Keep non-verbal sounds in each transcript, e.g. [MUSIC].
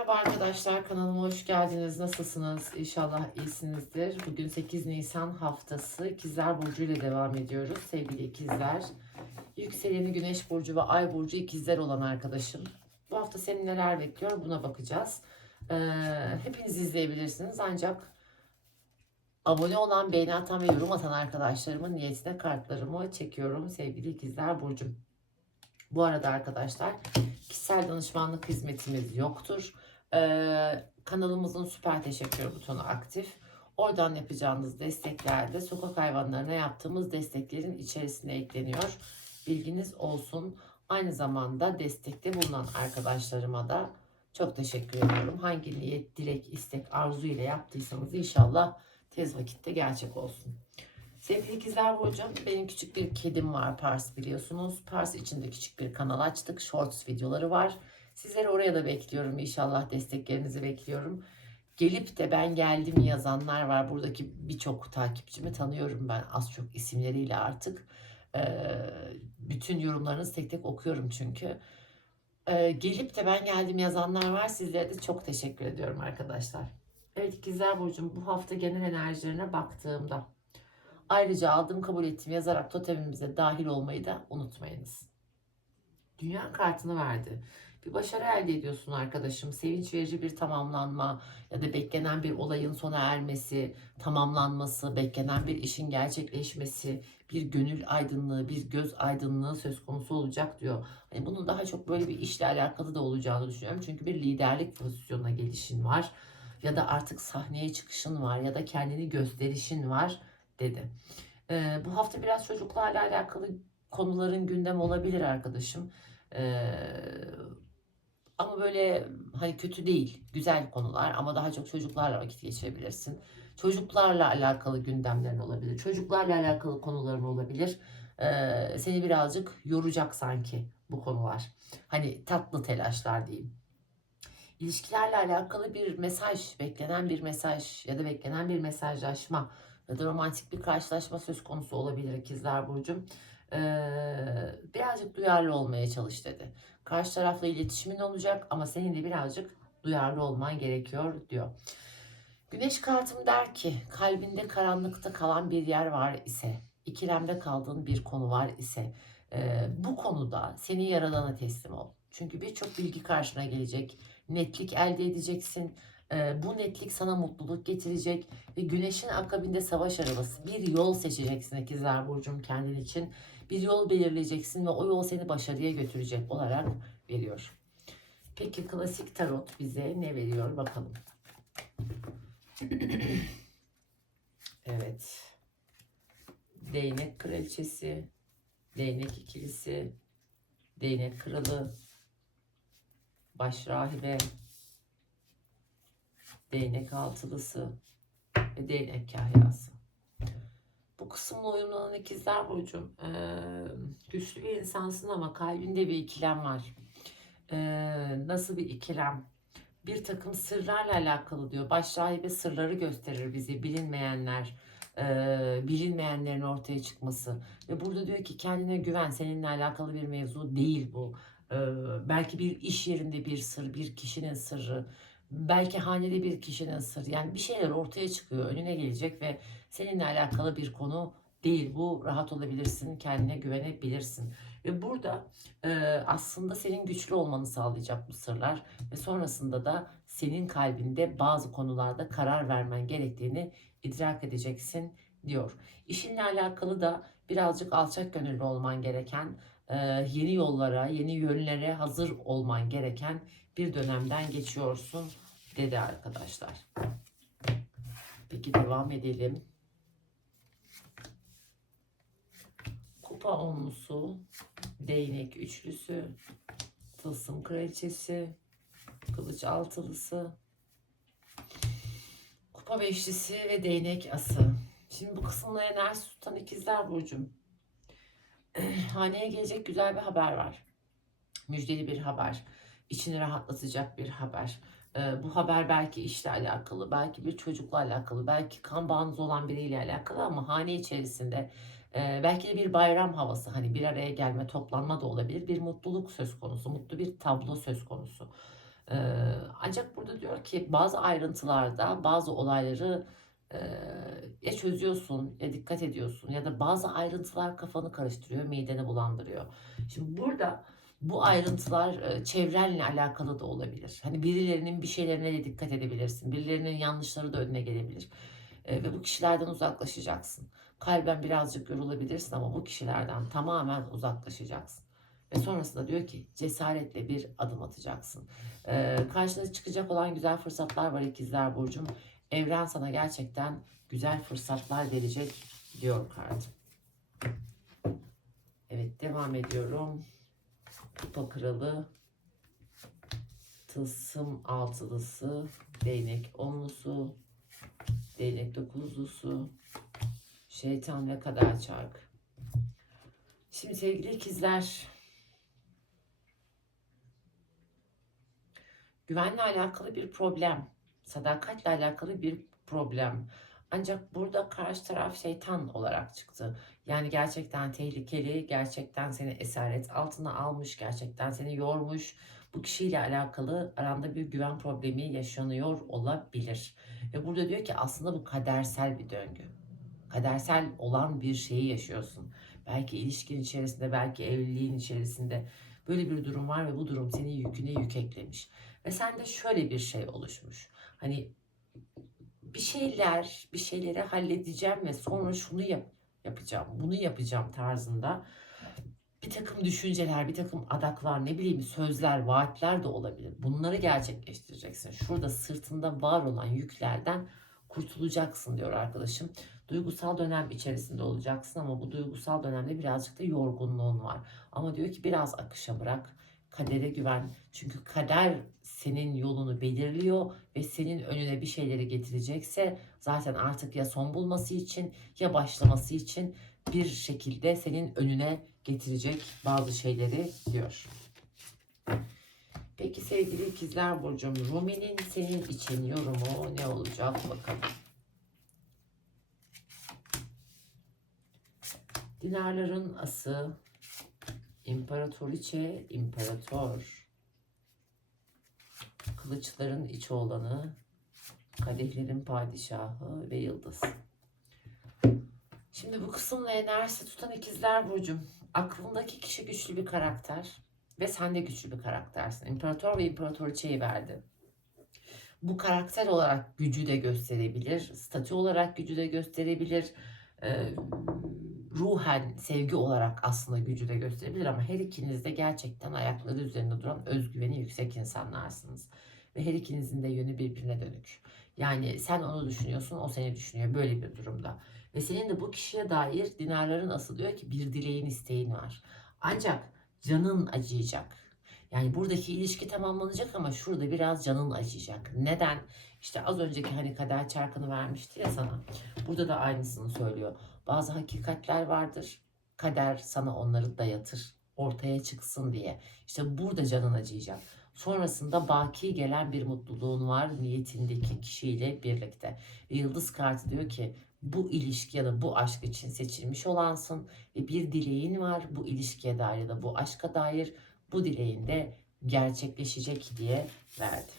Merhaba arkadaşlar kanalıma hoş geldiniz. Nasılsınız? İnşallah iyisinizdir. Bugün 8 Nisan haftası İkizler Burcu ile devam ediyoruz. Sevgili ikizler. Yükseleni Güneş Burcu ve Ay Burcu ikizler olan arkadaşım. Bu hafta seni neler bekliyor buna bakacağız. Ee, hepiniz izleyebilirsiniz ancak abone olan, beğeni atan ve yorum atan arkadaşlarımın niyetine kartlarımı çekiyorum sevgili ikizler Burcu'm. Bu arada arkadaşlar kişisel danışmanlık hizmetimiz yoktur. Ee, kanalımızın süper teşekkür butonu aktif. Oradan yapacağınız desteklerde sokak hayvanlarına yaptığımız desteklerin içerisine ekleniyor. Bilginiz olsun. Aynı zamanda destekte bulunan arkadaşlarıma da çok teşekkür ediyorum. Hangi niyet, dilek, istek, arzu ile yaptıysanız inşallah tez vakitte gerçek olsun. Sevgili ikizler Burcu, benim küçük bir kedim var Pars biliyorsunuz. Pars için de küçük bir kanal açtık. Shorts videoları var. Sizleri oraya da bekliyorum. İnşallah desteklerinizi bekliyorum. Gelip de ben geldim yazanlar var. Buradaki birçok takipçimi tanıyorum ben az çok isimleriyle artık. Ee, bütün yorumlarınızı tek tek okuyorum çünkü. Ee, gelip de ben geldim yazanlar var. Sizlere de çok teşekkür ediyorum arkadaşlar. Evet ikizler Burcu'm bu hafta genel enerjilerine baktığımda Ayrıca aldım kabul ettim yazarak totemimize dahil olmayı da unutmayınız. Dünya kartını verdi. Bir başarı elde ediyorsun arkadaşım. Sevinç verici bir tamamlanma ya da beklenen bir olayın sona ermesi, tamamlanması, beklenen bir işin gerçekleşmesi, bir gönül aydınlığı, bir göz aydınlığı söz konusu olacak diyor. Hani bunun daha çok böyle bir işle alakalı da olacağını düşünüyorum. Çünkü bir liderlik pozisyonuna gelişin var ya da artık sahneye çıkışın var ya da kendini gösterişin var dedi. Ee, bu hafta biraz çocuklarla alakalı konuların gündem olabilir arkadaşım. Ee, ama böyle hani kötü değil, güzel konular ama daha çok çocuklarla vakit geçirebilirsin. Çocuklarla alakalı gündemlerin olabilir. Çocuklarla alakalı konuların olabilir. Ee, seni birazcık yoracak sanki bu konular. Hani tatlı telaşlar diyeyim. İlişkilerle alakalı bir mesaj, beklenen bir mesaj ya da beklenen bir mesajlaşma ya da romantik bir karşılaşma söz konusu olabilir ikizler Burcu'm. Birazcık duyarlı olmaya çalış dedi. Karşı tarafla iletişimin olacak ama senin de birazcık duyarlı olman gerekiyor diyor. Güneş kartım der ki kalbinde karanlıkta kalan bir yer var ise, ikilemde kaldığın bir konu var ise e, bu konuda seni yaradana teslim ol. Çünkü birçok bilgi karşına gelecek, netlik elde edeceksin. E, bu netlik sana mutluluk getirecek ve güneşin akabinde savaş arabası bir yol seçeceksin ikizler burcum kendin için. Bir yol belirleyeceksin ve o yol seni başarıya götürecek olarak veriyor. Peki klasik tarot bize ne veriyor bakalım. [CLEARS THROAT] evet. Değnek kraliçesi, değnek ikilisi, değnek kralı, baş rahibe, değnek altılısı ve değnek kahyası. Bu kısımla uyumlanan ikizler burcum e, güçlü bir insansın ama kalbinde bir ikilem var. E, nasıl bir ikilem? Bir takım sırlarla alakalı diyor. Baş rahibe sırları gösterir bizi bilinmeyenler, e, bilinmeyenlerin ortaya çıkması. Ve burada diyor ki kendine güven seninle alakalı bir mevzu değil bu. E, belki bir iş yerinde bir sır, bir kişinin sırrı belki hanede bir kişinin sırrı. Yani bir şeyler ortaya çıkıyor önüne gelecek ve seninle alakalı bir konu değil. Bu rahat olabilirsin kendine güvenebilirsin. Ve burada e, aslında senin güçlü olmanı sağlayacak bu sırlar ve sonrasında da senin kalbinde bazı konularda karar vermen gerektiğini idrak edeceksin diyor. İşinle alakalı da birazcık alçak gönüllü olman gereken, e, yeni yollara, yeni yönlere hazır olman gereken bir dönemden geçiyorsun dedi arkadaşlar. Peki devam edelim. Kupa onlusu, değnek üçlüsü, tılsım kraliçesi, kılıç altılısı, kupa beşlisi ve değnek ası. Şimdi bu kısımda enerji tutan ikizler burcum. [CLEARS THROAT] Haneye gelecek güzel bir haber var. Müjdeli bir haber. İçini rahatlatacak bir haber. Ee, bu haber belki işle alakalı, belki bir çocukla alakalı, belki kan bağınız olan biriyle alakalı ama hane içerisinde e, belki de bir bayram havası, hani bir araya gelme, toplanma da olabilir. Bir mutluluk söz konusu, mutlu bir tablo söz konusu. Ee, ancak burada diyor ki bazı ayrıntılarda bazı olayları e, ya çözüyorsun ya dikkat ediyorsun ya da bazı ayrıntılar kafanı karıştırıyor, mideni bulandırıyor. Şimdi burada bu ayrıntılar e, çevrenle alakalı da olabilir. Hani birilerinin bir şeylerine de dikkat edebilirsin. Birilerinin yanlışları da önüne gelebilir. E, ve bu kişilerden uzaklaşacaksın. Kalben birazcık yorulabilirsin ama bu kişilerden tamamen uzaklaşacaksın. Ve sonrasında diyor ki cesaretle bir adım atacaksın. E, karşına çıkacak olan güzel fırsatlar var ikizler Burcu'm. Evren sana gerçekten güzel fırsatlar verecek diyor kartım. Evet devam ediyorum. Kupa kralı. Tılsım altılısı. Değnek onlusu. Değnek dokuzlusu. Şeytan ve kader çarkı. Şimdi sevgili ikizler. Güvenle alakalı bir problem. Sadakatle alakalı bir problem. Ancak burada karşı taraf şeytan olarak çıktı. Yani gerçekten tehlikeli, gerçekten seni esaret altına almış, gerçekten seni yormuş. Bu kişiyle alakalı aranda bir güven problemi yaşanıyor olabilir. Ve burada diyor ki aslında bu kadersel bir döngü. Kadersel olan bir şeyi yaşıyorsun. Belki ilişkin içerisinde, belki evliliğin içerisinde böyle bir durum var ve bu durum senin yüküne yük eklemiş. Ve sende şöyle bir şey oluşmuş. Hani bir şeyler, bir şeyleri halledeceğim ve sonra şunu yap, yapacağım, bunu yapacağım tarzında bir takım düşünceler, bir takım adaklar, ne bileyim sözler, vaatler de olabilir. Bunları gerçekleştireceksin. Şurada sırtında var olan yüklerden kurtulacaksın diyor arkadaşım. Duygusal dönem içerisinde olacaksın ama bu duygusal dönemde birazcık da yorgunluğun var. Ama diyor ki biraz akışa bırak. Kadere güven. Çünkü kader senin yolunu belirliyor ve senin önüne bir şeyleri getirecekse zaten artık ya son bulması için ya başlaması için bir şekilde senin önüne getirecek bazı şeyleri diyor. Peki sevgili ikizler Burcu'm Rumi'nin senin için yorumu ne olacak bakalım. Dinarların ası, imparatoriçe, imparator, kılıçların iç olanı, kadehlerin padişahı ve yıldız. Şimdi bu kısımla enerjisi tutan ikizler Burcu'm. Aklındaki kişi güçlü bir karakter ve sen de güçlü bir karaktersin. İmparator ve imparatoriçeyi verdi. Bu karakter olarak gücü de gösterebilir, statü olarak gücü de gösterebilir, e, ruhen sevgi olarak aslında gücü de gösterebilir ama her ikiniz de gerçekten ayakları üzerinde duran özgüveni yüksek insanlarsınız. Ve her ikinizin de yönü birbirine dönük. Yani sen onu düşünüyorsun, o seni düşünüyor böyle bir durumda. Ve senin de bu kişiye dair dinarların asıl diyor ki bir dileğin isteğin var. Ancak canın acıyacak. Yani buradaki ilişki tamamlanacak ama şurada biraz canın acıyacak. Neden? İşte az önceki hani kader çarkını vermişti ya sana. Burada da aynısını söylüyor. Bazı hakikatler vardır. Kader sana onları dayatır. Ortaya çıksın diye. İşte burada canın acıyacak. Sonrasında baki gelen bir mutluluğun var niyetindeki kişiyle birlikte. Ve yıldız kartı diyor ki bu ilişki ya da bu aşk için seçilmiş olansın ve bir dileğin var bu ilişkiye dair ya da bu aşka dair bu dileğin de gerçekleşecek diye verdi.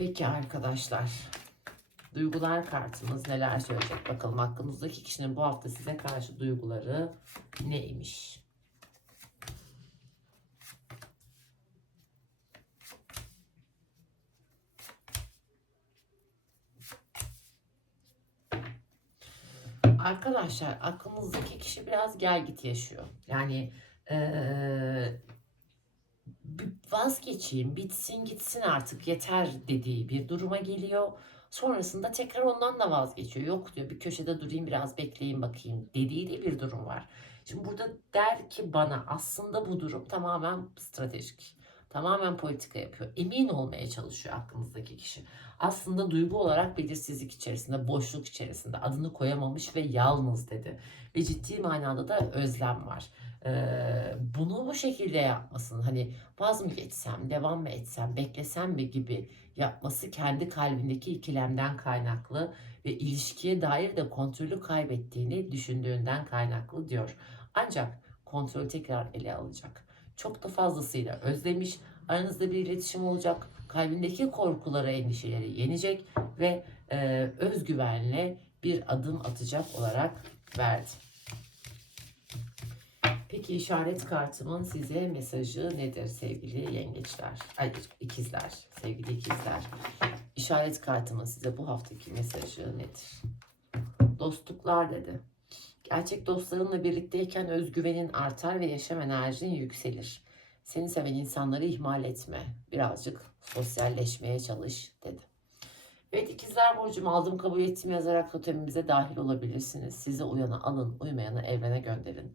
Peki arkadaşlar duygular kartımız neler söyleyecek bakalım hakkınızdaki kişinin bu hafta size karşı duyguları neymiş? Arkadaşlar aklınızdaki kişi biraz gel git yaşıyor. Yani bir vazgeçeyim, bitsin gitsin artık yeter dediği bir duruma geliyor. Sonrasında tekrar ondan da vazgeçiyor. Yok diyor bir köşede durayım biraz bekleyin bakayım dediği de bir durum var. Şimdi burada der ki bana aslında bu durum tamamen stratejik. Tamamen politika yapıyor. Emin olmaya çalışıyor aklınızdaki kişi. Aslında duygu olarak belirsizlik içerisinde, boşluk içerisinde adını koyamamış ve yalnız dedi. Ve ciddi manada da özlem var. Ee, bunu bu şekilde yapmasın. Hani vaz mı geçsem, devam mı etsem, beklesem mi gibi yapması kendi kalbindeki ikilemden kaynaklı ve ilişkiye dair de kontrolü kaybettiğini düşündüğünden kaynaklı diyor. Ancak kontrolü tekrar ele alacak. Çok da fazlasıyla özlemiş. Aranızda bir iletişim olacak. Kalbindeki korkuları, endişeleri yenecek ve e, özgüvenle bir adım atacak olarak verdi. Peki işaret kartımın size mesajı nedir sevgili yengeçler? Ay, ikizler, sevgili ikizler. İşaret kartımın size bu haftaki mesajı nedir? Dostluklar dedi. Gerçek dostlarınla birlikteyken özgüvenin artar ve yaşam enerjin yükselir. Seni seven insanları ihmal etme. Birazcık sosyalleşmeye çalış dedi. Evet ikizler burcumu aldım kabul ettim yazarak totemimize dahil olabilirsiniz. Size uyanı alın, uymayanı evrene gönderin.